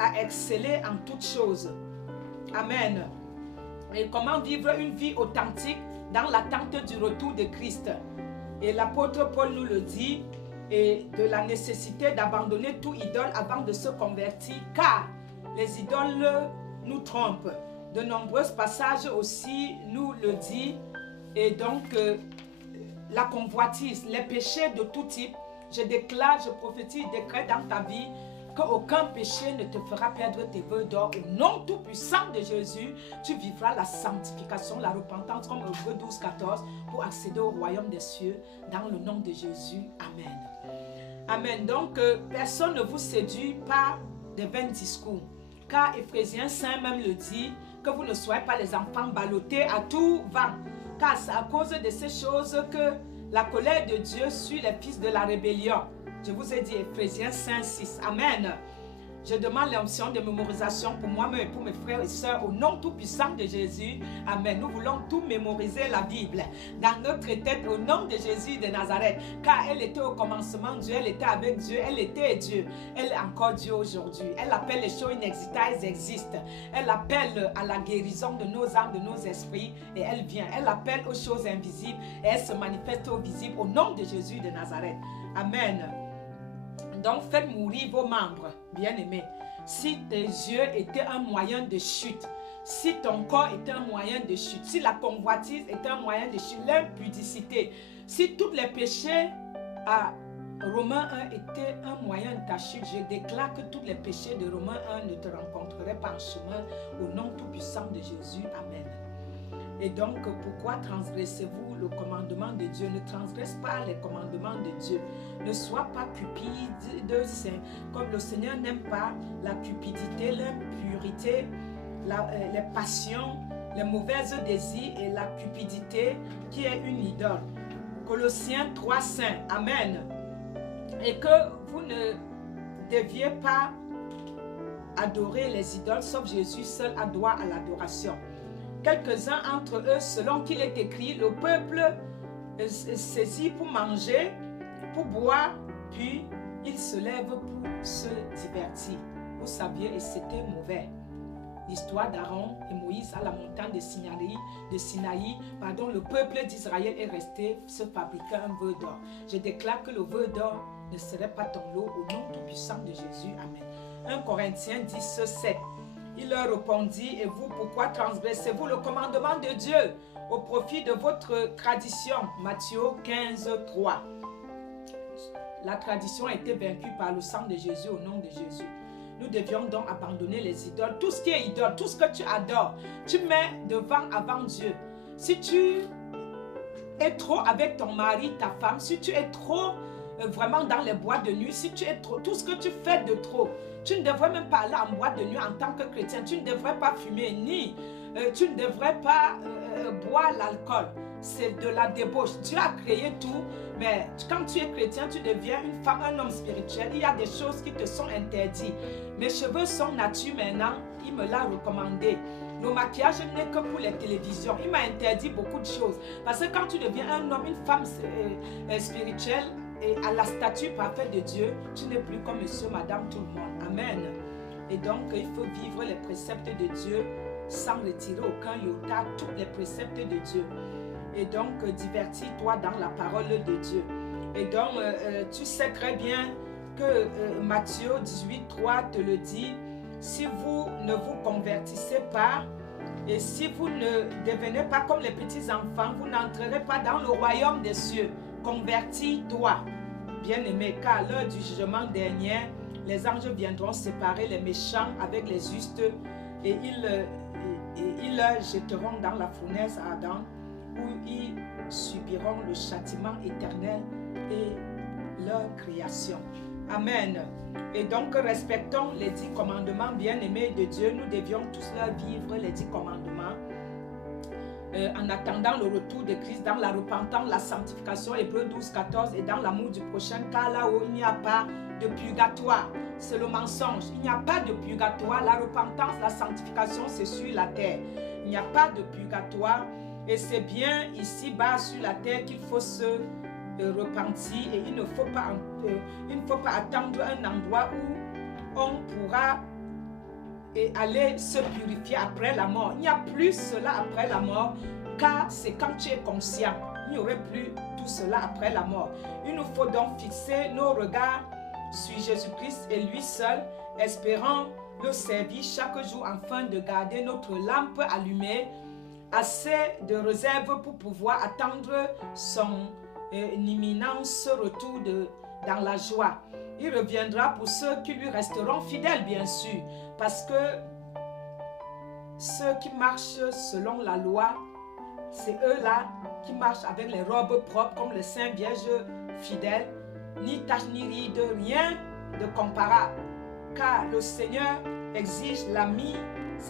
à exceller en toutes choses. Amen. Et comment vivre une vie authentique dans l'attente du retour de Christ. Et l'apôtre Paul nous le dit, et de la nécessité d'abandonner tout idole avant de se convertir, car les idoles nous trompent. De nombreux passages aussi nous le dit. Et donc, la convoitise, les péchés de tout type, je déclare, je prophétise, décrète dans ta vie qu'aucun péché ne te fera perdre tes vœux d'or. Au nom tout puissant de Jésus, tu vivras la sanctification, la repentance, comme Hébreux 12, 14, pour accéder au royaume des cieux, dans le nom de Jésus. Amen. Amen. Donc, personne ne vous séduit par des vains discours. Car Éphésiens 5 même le dit, que vous ne soyez pas les enfants ballottés à tout vent. Car c'est à cause de ces choses que la colère de Dieu suit les fils de la rébellion. Je vous ai dit Éphésiens 5, 6. Amen. Je demande l'onction de mémorisation pour moi-même et pour mes frères et sœurs au nom tout puissant de Jésus. Amen. Nous voulons tout mémoriser la Bible dans notre tête au nom de Jésus de Nazareth. Car elle était au commencement Dieu, elle était avec Dieu, elle était Dieu. Elle est encore Dieu aujourd'hui. Elle appelle les choses inexistantes, elles existent. Elle appelle à la guérison de nos âmes, de nos esprits et elle vient. Elle appelle aux choses invisibles et elle se manifeste aux visibles au nom de Jésus de Nazareth. Amen. Donc, faites mourir vos membres, bien-aimés. Si tes yeux étaient un moyen de chute, si ton corps était un moyen de chute, si la convoitise était un moyen de chute, l'impudicité, si tous les péchés à Romains 1 étaient un moyen de ta chute, je déclare que tous les péchés de Romains 1 ne te rencontreraient pas en chemin au nom tout-puissant de Jésus. Amen. Et donc, pourquoi transgressez-vous le commandement de Dieu? Ne transgresse pas les commandements de Dieu. Ne sois pas cupide, comme le Seigneur n'aime pas la cupidité, l'impurité, les passions, les mauvaises désirs et la cupidité qui est une idole. Colossiens 3, 5. Amen. et que vous ne deviez pas adorer les idoles, sauf Jésus seul a droit à l'adoration. Quelques-uns entre eux, selon qu'il est écrit, le peuple saisit pour manger, pour boire, puis il se lève pour se divertir. Vous saviez, et c'était mauvais. L'histoire d'Aaron et Moïse à la montagne de Sinaï, le peuple d'Israël est resté se fabriquer un vœu d'or. Je déclare que le vœu d'or ne serait pas ton lot au nom tout-puissant de Jésus. Amen. 1 Corinthiens 10, 7. Il leur répondit, et vous, pourquoi transgressez-vous le commandement de Dieu au profit de votre tradition? Matthieu 15, 3. La tradition a été vaincue par le sang de Jésus au nom de Jésus. Nous devions donc abandonner les idoles. Tout ce qui est idole, tout ce que tu adores, tu mets avant Dieu. Si tu es trop avec ton mari, ta femme, si tu es trop vraiment dans les boîtes de nuit, si tu es trop, tout ce que tu fais de trop, tu ne devrais même pas aller en boîte de nuit en tant que chrétien. Tu ne devrais pas fumer, ni tu ne devrais pas boire l'alcool. C'est de la débauche. Dieu a créé tout, mais quand tu es chrétien, tu deviens une femme, un homme spirituel. Il y a des choses qui te sont interdites. Mes cheveux sont naturels maintenant, il me l'a recommandé. Le maquillage n'est que pour les télévisions. Il m'a interdit beaucoup de choses. Parce que quand tu deviens un homme, une femme spirituelle, et à la statue parfaite de Dieu, tu n'es plus comme monsieur, madame, tout le monde. Amen. Et donc, il faut vivre les préceptes de Dieu sans retirer aucun iota, tous les préceptes de Dieu. Et donc, divertis-toi dans la parole de Dieu. Et donc, tu sais très bien que Matthieu 18, 3 te le dit, si vous ne vous convertissez pas, et si vous ne devenez pas comme les petits enfants, vous n'entrerez pas dans le royaume des cieux. Convertis-toi, bien-aimé, car à l'heure du jugement dernier, les anges viendront séparer les méchants avec les justes et ils leur jetteront dans la fournaise ardente où ils subiront le châtiment éternel et leur création. Amen. Et donc, respectons les 10 commandements bien-aimés de Dieu. Nous devions tous leur vivre les 10 commandements. En attendant le retour de Christ, dans la repentance, la sanctification, Hébreux 12, 14, et dans l'amour du prochain, car là-haut, il n'y a pas de purgatoire. C'est le mensonge. Il n'y a pas de purgatoire. La repentance, la sanctification, c'est sur la terre. Il n'y a pas de purgatoire. Et c'est bien ici-bas sur la terre qu'il faut se repentir. Et il ne faut pas attendre un endroit où on pourra aller se purifier après la mort. Il n'y a plus cela après la mort, car c'est quand tu es conscient. Il n'y aurait plus tout cela après la mort. Il nous faut donc fixer nos regards sur Jésus-Christ et lui seul, espérant le servir chaque jour afin de garder notre lampe allumée, assez de réserve pour pouvoir attendre son imminence retour dans la joie. Il reviendra pour ceux qui lui resteront fidèles, bien sûr, parce que ceux qui marchent selon la loi, c'est eux-là qui marchent avec les robes propres comme les saints vierges fidèles, ni tache ni ride, rien de comparable, car le Seigneur exige la mise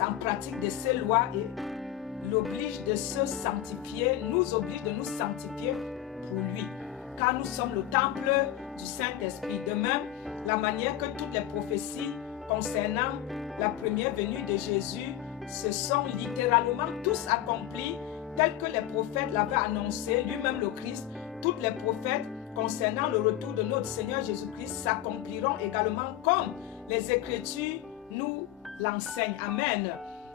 en pratique de ses lois et l'oblige de se sanctifier, nous oblige de nous sanctifier pour lui, car nous sommes le temple du Saint-Esprit. De même, la manière que toutes les prophéties concernant la première venue de Jésus se sont littéralement tous accomplis, tels que les prophètes l'avaient annoncé, lui-même le Christ. Toutes les prophètes concernant le retour de notre Seigneur Jésus-Christ s'accompliront également comme les Écritures nous l'enseignent. Amen.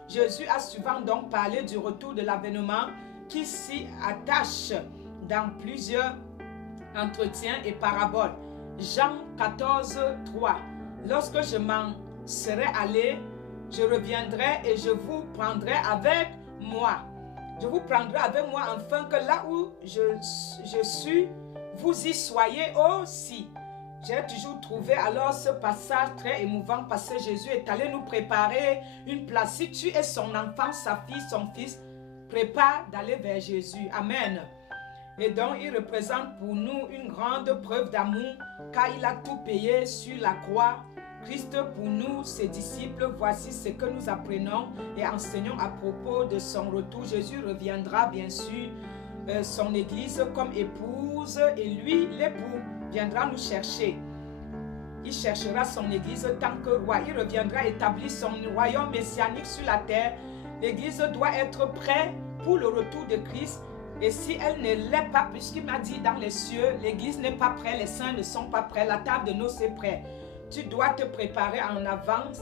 Jésus a souvent donc parlé du retour de l'avènement qui s'y attache dans plusieurs entretiens et paraboles. Jean 14, 3. Lorsque je m'en serai allé, je reviendrai et je vous prendrai avec moi. Je vous prendrai avec moi afin que là où je suis, vous y soyez aussi. J'ai toujours trouvé alors ce passage très émouvant parce que Jésus est allé nous préparer une place. Si tu es son enfant, sa fille, son fils, prépare d'aller vers Jésus. Amen. Et donc, il représente pour nous une grande preuve d'amour car il a tout payé sur la croix. Christ pour nous, ses disciples, voici ce que nous apprenons et enseignons à propos de son retour. Jésus reviendra bien sûr son église comme épouse et lui l'époux. viendra nous chercher. Il cherchera son église tant que roi. Il reviendra établir son royaume messianique sur la terre. L'église doit être prête pour le retour de Christ. Et si elle ne l'est pas, puisqu'il m'a dit dans les cieux, l'église n'est pas prête, les saints ne sont pas prêts, la table de noces est prête. Tu dois te préparer en avance,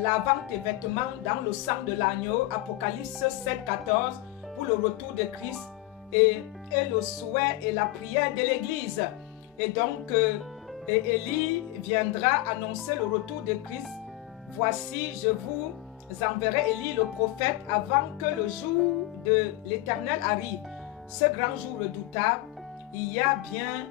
lavant tes vêtements dans le sang de l'agneau, Apocalypse 7, 14, pour le retour de Christ et le souhait et la prière de l'église. Et donc, Élie viendra annoncer le retour de Christ. Voici, je vous enverrai Élie le prophète avant que le jour de l'Éternel arrive. Ce grand jour redoutable, il y a bien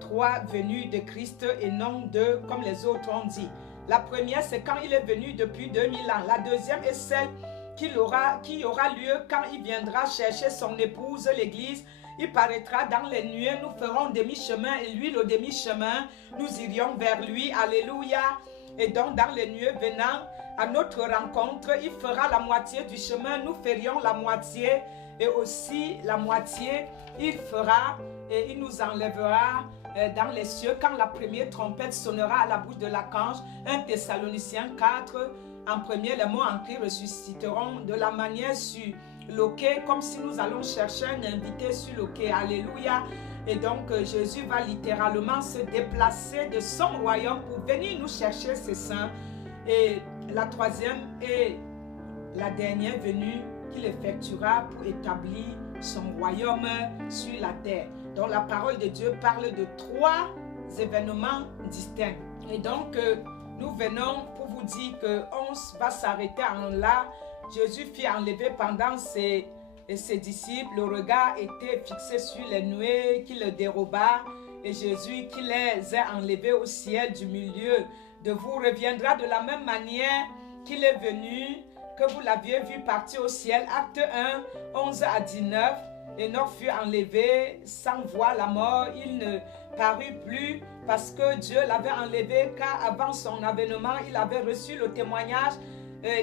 3 venues de Christ et non 2 comme les autres ont dit. La première, c'est quand il est venu depuis 2000 ans. La deuxième est celle qui aura lieu quand il viendra chercher son épouse, l'église. Il paraîtra dans les nuées, nous ferons demi-chemin et lui le demi-chemin, nous irions vers lui. Alléluia. Et donc dans les nuées venant à notre rencontre, il fera la moitié du chemin, nous ferions la moitié et aussi la moitié, il fera et il nous enlèvera dans les cieux quand la première trompette sonnera à la bouche de l'archange. 1 Thessaloniciens 4, en premier, les mots en Christ ressusciteront de la manière sur le quai, comme si nous allons chercher un invité sur le quai. Alléluia. Et donc Jésus va littéralement se déplacer de son royaume pour venir nous chercher ses saints. Et la troisième et la dernière venue qu'il effectuera pour établir son royaume sur la terre. Donc la parole de Dieu parle de 3 événements distincts. Et donc nous venons pour vous dire qu'on va s'arrêter en là. Jésus fit enlever pendant ses disciples. Le regard était fixé sur les nuées qui le déroba. Et Jésus qui les a enlevés au ciel du milieu de vous reviendra de la même manière qu'il est venu, que vous l'aviez vu partir au ciel. Acte 1, 11 à 19. Enoch fut enlevé sans voir la mort. Il ne parut plus parce que Dieu l'avait enlevé, car avant son avènement, il avait reçu le témoignage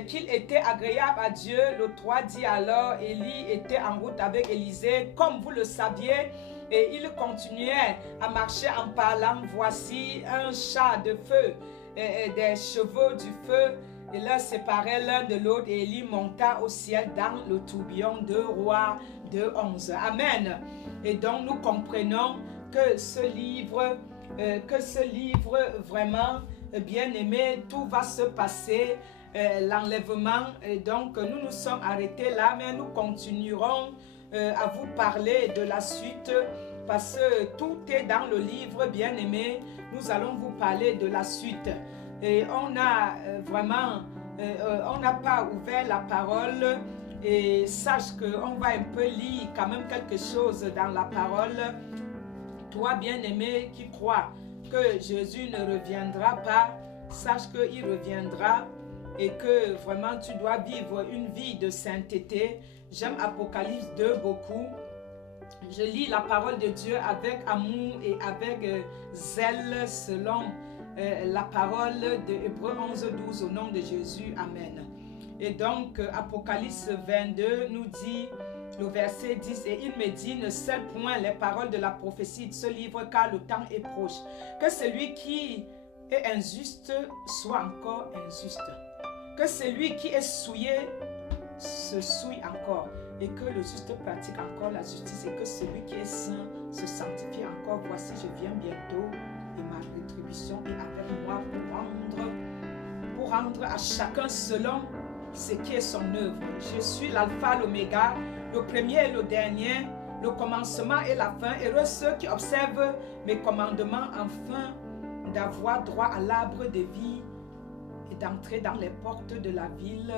qu'il était agréable à Dieu. Le 3 dit alors, Élie était en route avec Élisée, comme vous le saviez, et il continuait à marcher en parlant. Voici un char de feu, des chevaux du feu, et l'un séparait l'un de l'autre, et Élie monta au ciel dans le tourbillon de Rois 2:11. Amen. Et donc nous comprenons que ce livre vraiment bien-aimé, tout va se passer. L'enlèvement, et donc nous nous sommes arrêtés là, mais nous continuerons à vous parler de la suite parce que tout est dans le livre, bien-aimé. Nous allons vous parler de la suite et on a on n'a pas ouvert la parole, et sache qu'on va un peu lire quand même quelque chose dans la parole. Toi, bien-aimé, qui crois que Jésus ne reviendra pas, sache qu'il reviendra et que vraiment tu dois vivre une vie de sainteté. J'aime Apocalypse 2 beaucoup. Je lis la parole de Dieu avec amour et avec zèle selon la parole de Hébreux 11:12 au nom de Jésus. Amen. Et donc Apocalypse 22 nous dit, le verset 10, et il me dit, ne scelle point les paroles de la prophétie de ce livre, car le temps est proche. Que celui qui est injuste soit encore injuste. Que celui qui est souillé se souille encore, et que le juste pratique encore la justice, et que celui qui est saint se sanctifie encore. Voici, je viens bientôt, et ma rétribution est avec moi pour rendre à chacun selon ce qui est son œuvre. Je suis l'alpha, l'oméga, le premier et le dernier, le commencement et la fin. Heureux ceux qui observent mes commandements, afin d'avoir droit à l'arbre de vie et d'entrer dans les portes de la ville.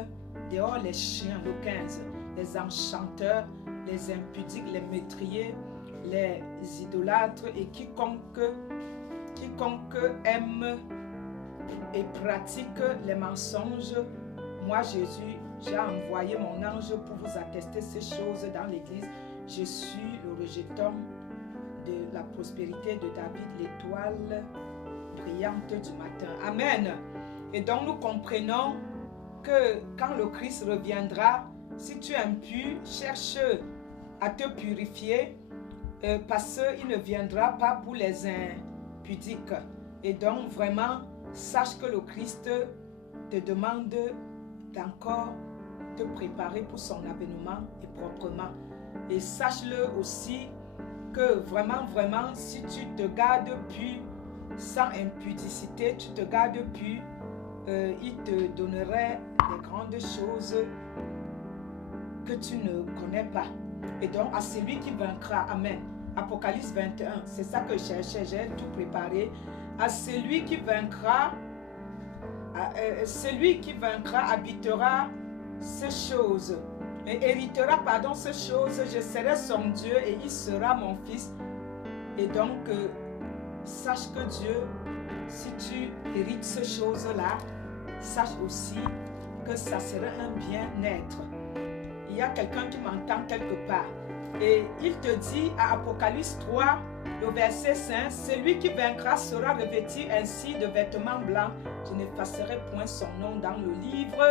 Dehors les chiens, le 15, les enchanteurs, les impudiques, les métriers, les idolâtres et quiconque aime et pratique les mensonges. Moi, Jésus, j'ai envoyé mon ange pour vous attester ces choses dans l'église. Je suis le rejeton de la prospérité de David, l'étoile brillante du matin. Amen. Et donc nous comprenons que quand le Christ reviendra, si tu es impur, cherche à te purifier. parce qu'il ne viendra pas pour les impudiques. Et donc vraiment, sache que le Christ te demande d'encore te préparer pour son avènement et proprement. Et sache-le aussi que vraiment, si tu te gardes pur, sans impudicité, tu te gardes pur, il te donnerait des grandes choses que tu ne connais pas. Et donc, à celui qui vaincra, amen. Apocalypse 21, c'est ça que je cherchais, j'ai tout préparé. À celui qui vaincra, habitera ces choses, et héritera, ces choses. Je serai son Dieu et il sera mon fils. Et donc, sache que Dieu, si tu hérites ces choses-là, sache aussi que ça sera un bien-être. Il y a quelqu'un qui m'entend quelque part. Et il te dit à Apocalypse 3, le verset 5, celui qui vaincra sera revêtu ainsi de vêtements blancs. Je n'effacerai point son nom dans le livre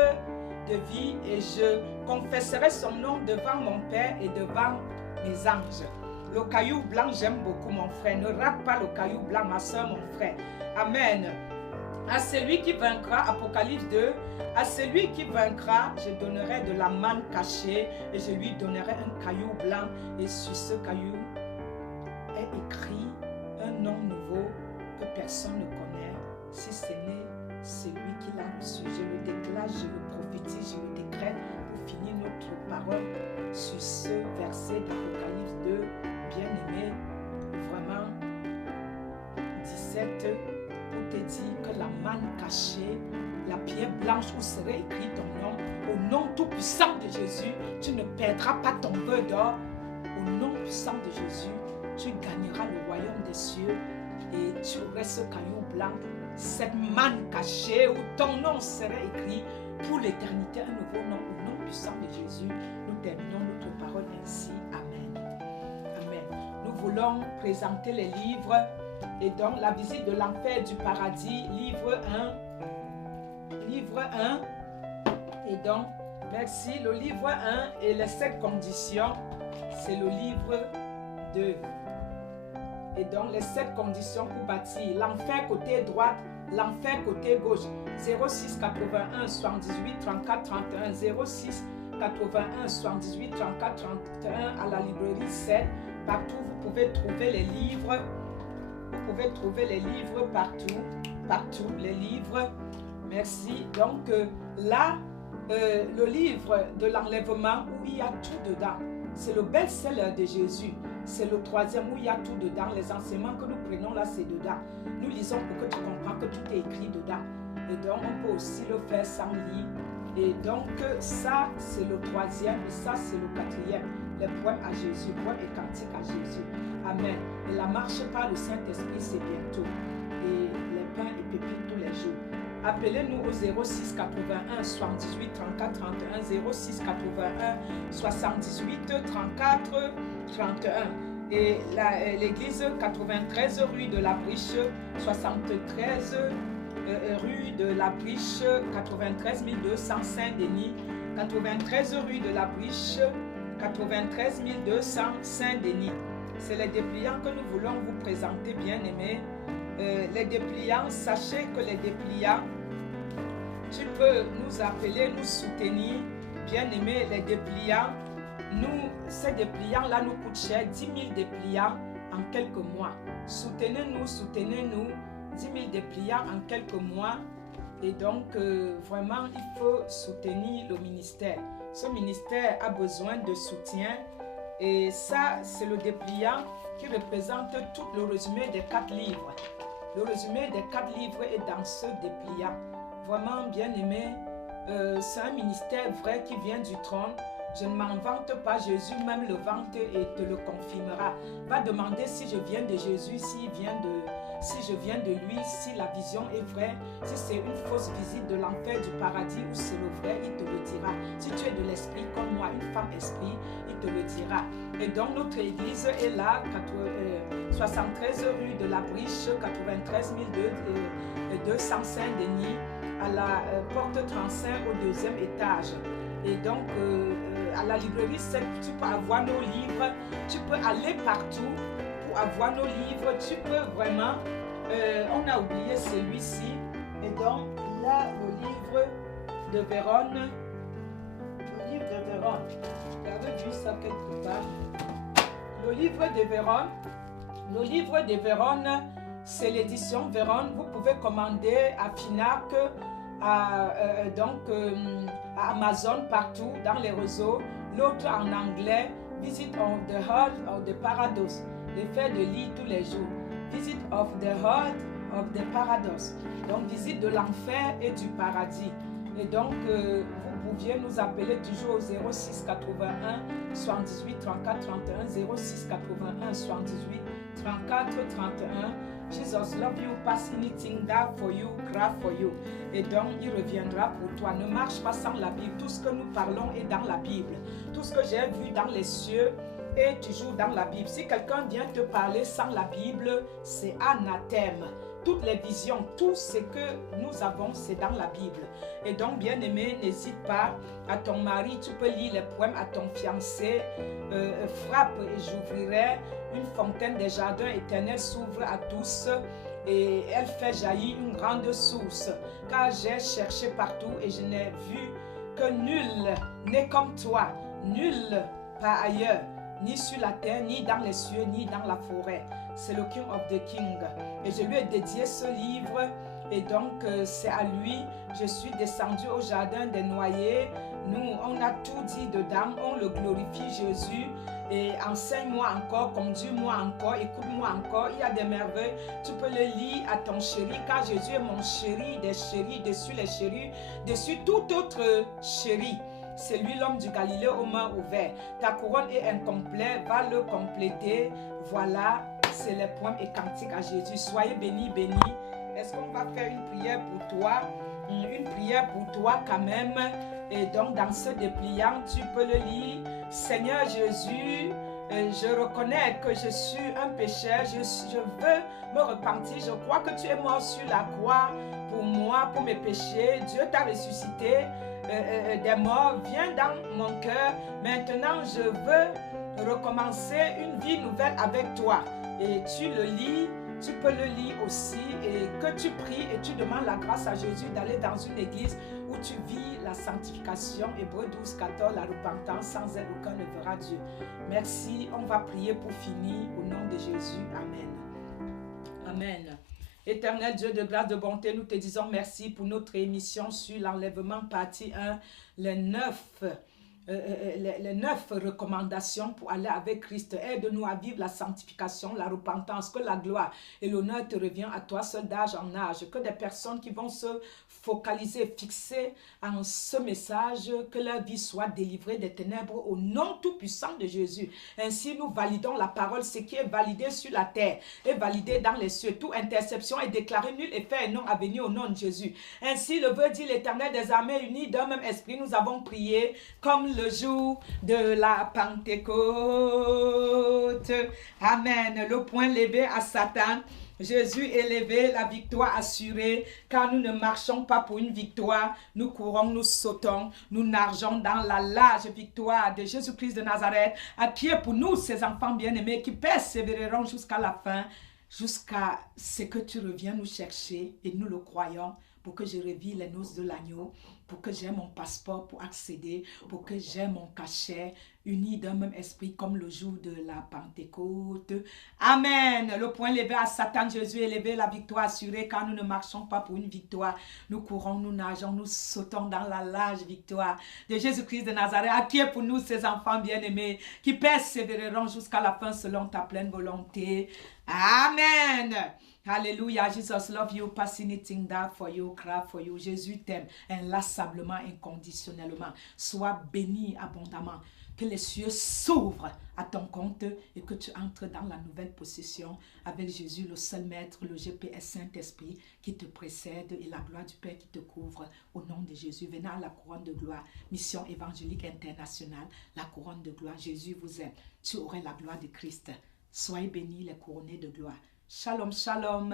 de vie et je confesserai son nom devant mon Père et devant mes anges. Le caillou blanc, j'aime beaucoup mon frère. Ne rate pas le caillou blanc, ma soeur, mon frère. Amen. À celui qui vaincra, Apocalypse 2, à celui qui vaincra, je donnerai de la manne cachée et je lui donnerai un caillou blanc. Et sur ce caillou est écrit un nom nouveau que personne ne connaît, si ce n'est celui qui l'a reçu. Je le déclare, je le prophétise, je le décrète pour finir notre parole sur ce verset d'Apocalypse 2, bien-aimé, vraiment 17, pour te dire que la manne cachée, la pierre blanche où serait écrit ton nom, au nom tout puissant de Jésus, tu ne perdras pas ton vœu d'or. Au nom puissant de Jésus, tu gagneras le royaume des cieux et tu aurais ce caillou blanc, cette manne cachée où ton nom serait écrit pour l'éternité, un nouveau nom. Au nom puissant de Jésus, nous terminons notre parole ainsi. Amen. Amen. Nous voulons présenter les livres et donc la visite de l'enfer du paradis, livre 1. Livre 1. Et donc, merci. Le livre 1 et les 7 conditions, c'est le livre 2. Et donc, les 7 conditions pour bâtir. L'enfer côté droite, l'enfer côté gauche. 06 81 78 34 31. 06 81 78 34 31 à la librairie 7. Partout, vous pouvez trouver les livres. Vous pouvez trouver les livres partout, les livres. Merci. Donc, là, le livre de l'enlèvement où il y a tout dedans. C'est le best-seller de Jésus. C'est le 3e où il y a tout dedans. Les enseignements que nous prenons là, c'est dedans. Nous lisons pour que tu comprends que tout est écrit dedans. Et donc, on peut aussi le faire sans lire. Et donc, ça, c'est le 3e. Et ça, c'est le 4e. Les poèmes à Jésus, poèmes et cantiques à Jésus. Amen. Et la marche par le Saint-Esprit, c'est bientôt. Et les pains et pépites tous les jours. Appelez-nous au 06 81 78 34 31, 06 81 78 34 31. Et l'église 93 rue de la Briche, 73 rue de la Briche, 93 200 Saint-Denis, 93 rue de la Briche, 93 200 Saint-Denis. C'est les dépliants que nous voulons vous présenter, bien-aimés. Les dépliants, sachez que les dépliants, tu peux nous appeler, nous soutenir, bien-aimés, les dépliants. Ces dépliants-là nous coûtent cher, 10 000 dépliants en quelques mois. Soutenez-nous, 10 000 dépliants en quelques mois. Et donc, vraiment, il faut soutenir le ministère. Ce ministère a besoin de soutien. Et ça, c'est le dépliant qui représente tout le résumé des 4 livres. Le résumé des 4 livres est dans ce dépliant. Vraiment, bien-aimé, c'est un ministère vrai qui vient du trône. Je ne m'en vante pas, Jésus même le vante et te le confirmera. Va demander si je viens de Jésus, si je viens de lui, si la vision est vraie, si c'est une fausse visite de l'enfer du paradis ou c'est le vrai, il te le dira. Si tu es de l'esprit comme moi, une femme esprit, il te le dira. Et donc notre église est là, 73 rue de la Briche, 93 200 Saint-Denis, à la porte 35 au 2e étage. Et donc à la librairie, tu peux avoir nos livres. Tu peux aller partout pour avoir nos livres. Tu peux vraiment... on a oublié celui-ci. Et donc, il y a le livre de Vérone. Le livre de Vérone. J'avais vu ça quelque part. Le livre de Vérone. Le livre de Vérone, c'est l'édition Vérone. Vous pouvez commander à Finac, à Amazon, partout dans les réseaux. L'autre en anglais, Visit of the Heart of the Paradox. Le fait de lire tous les jours. Visit of the Heart of the Paradox. Donc, visite de l'enfer et du paradis. Et donc, vous pouviez nous appeler toujours au 06 81 78 34 31, 06 81 78 34 31. Jesus love you, pass anything down for you, cry for you. Et donc, il reviendra pour toi. Ne marche pas sans la Bible. Tout ce que nous parlons est dans la Bible. Tout ce que j'ai vu dans les cieux est toujours dans la Bible. Si quelqu'un vient te parler sans la Bible, c'est anathème. Toutes les visions, tout ce que nous avons, c'est dans la Bible. Et donc, bien-aimé, n'hésite pas. À ton mari, tu peux lire les poèmes à ton fiancé. Frappe et j'ouvrirai. Une fontaine des jardins éternels s'ouvre à tous. Et elle fait jaillir une grande source. Car j'ai cherché partout et je n'ai vu que nul n'est comme toi. Nul par ailleurs. Ni sur la terre, ni dans les cieux, ni dans la forêt. C'est le King of the King. Et je lui ai dédié ce livre. Et donc, c'est à lui. Je suis descendu au jardin des noyers. Nous, on a tout dit dedans. On le glorifie, Jésus. Et enseigne-moi encore, conduis-moi encore, écoute-moi encore. Il y a des merveilles. Tu peux le lire à ton chéri, car Jésus est mon chéri, des chéris, dessus les chéris, dessus tout autre chéri. C'est lui l'homme du Galilée aux mains ouvertes. Ta couronne est incomplète, va le compléter. Voilà, c'est les poèmes et cantiques à Jésus. Soyez bénis, bénis. Est-ce qu'on va faire une prière pour toi? Une prière pour toi quand même. Et donc dans ce dépliant, tu peux le lire. Seigneur Jésus, je reconnais que je suis un pécheur. Je veux me repentir. Je crois que tu es mort sur la croix pour moi, pour mes péchés. Dieu t'a ressuscité des morts. Viens dans mon cœur. Maintenant, je veux recommencer une vie nouvelle avec toi. Et tu le lis. Tu peux le lire aussi et que tu pries et tu demandes la grâce à Jésus d'aller dans une église où tu vis la sanctification. Hébreux 12, 14, la repentance. Sans elle, aucun ne verra Dieu. Merci. On va prier pour finir au nom de Jésus. Amen. Amen. Éternel Dieu de grâce, de bonté, nous te disons merci pour notre émission sur l'enlèvement partie 1, les 9 recommandations pour aller avec Christ. Aide-nous à vivre la sanctification, la repentance, que la gloire et l'honneur te revient à toi seul d'âge en âge. Que des personnes qui vont se focaliser, fixer en ce message, que leur vie soit délivrée des ténèbres au nom tout-puissant de Jésus. Ainsi, nous validons la parole, ce qui est validé sur la terre est validé dans les cieux. Toute interception est déclarée nulle et fait un nom à venir au nom de Jésus. Ainsi, le veut dire l'Éternel des armées unis d'un même esprit. Nous avons prié comme le jour de la Pentecôte. Amen. Le poing levé à Satan. Jésus élevé, la victoire assurée, car nous ne marchons pas pour une victoire, nous courons, nous sautons, nous nageons dans la large victoire de Jésus-Christ de Nazareth, à qui est pour nous, ses enfants bien-aimés, qui persévéreront jusqu'à la fin, jusqu'à ce que tu reviens nous chercher, et nous le croyons, pour que je revis les noces de l'agneau, pour que j'ai mon passeport pour accéder, pour que j'ai mon cachet, unis d'un même esprit comme le jour de la Pentecôte. Amen. Le poing levé à Satan, Jésus élevé, la victoire assurée, car nous ne marchons pas pour une victoire. Nous courons, nous nageons, nous sautons dans la large victoire de Jésus-Christ de Nazareth, à qui est pour nous, ses enfants bien-aimés, qui persévéreront jusqu'à la fin selon ta pleine volonté. Amen. Alléluia. Jesus love you, pass anything down for you, cry for you. Jésus t'aime inlassablement, inconditionnellement. Sois béni abondamment. Que les cieux s'ouvrent à ton compte et que tu entres dans la nouvelle possession avec Jésus, le seul maître, le GPS Saint-Esprit qui te précède et la gloire du Père qui te couvre. Au nom de Jésus, venez à la couronne de gloire. Mission évangélique internationale, la couronne de gloire. Jésus vous aime. Tu aurais la gloire de Christ. Soyez bénis, les couronnés de gloire. Shalom, shalom.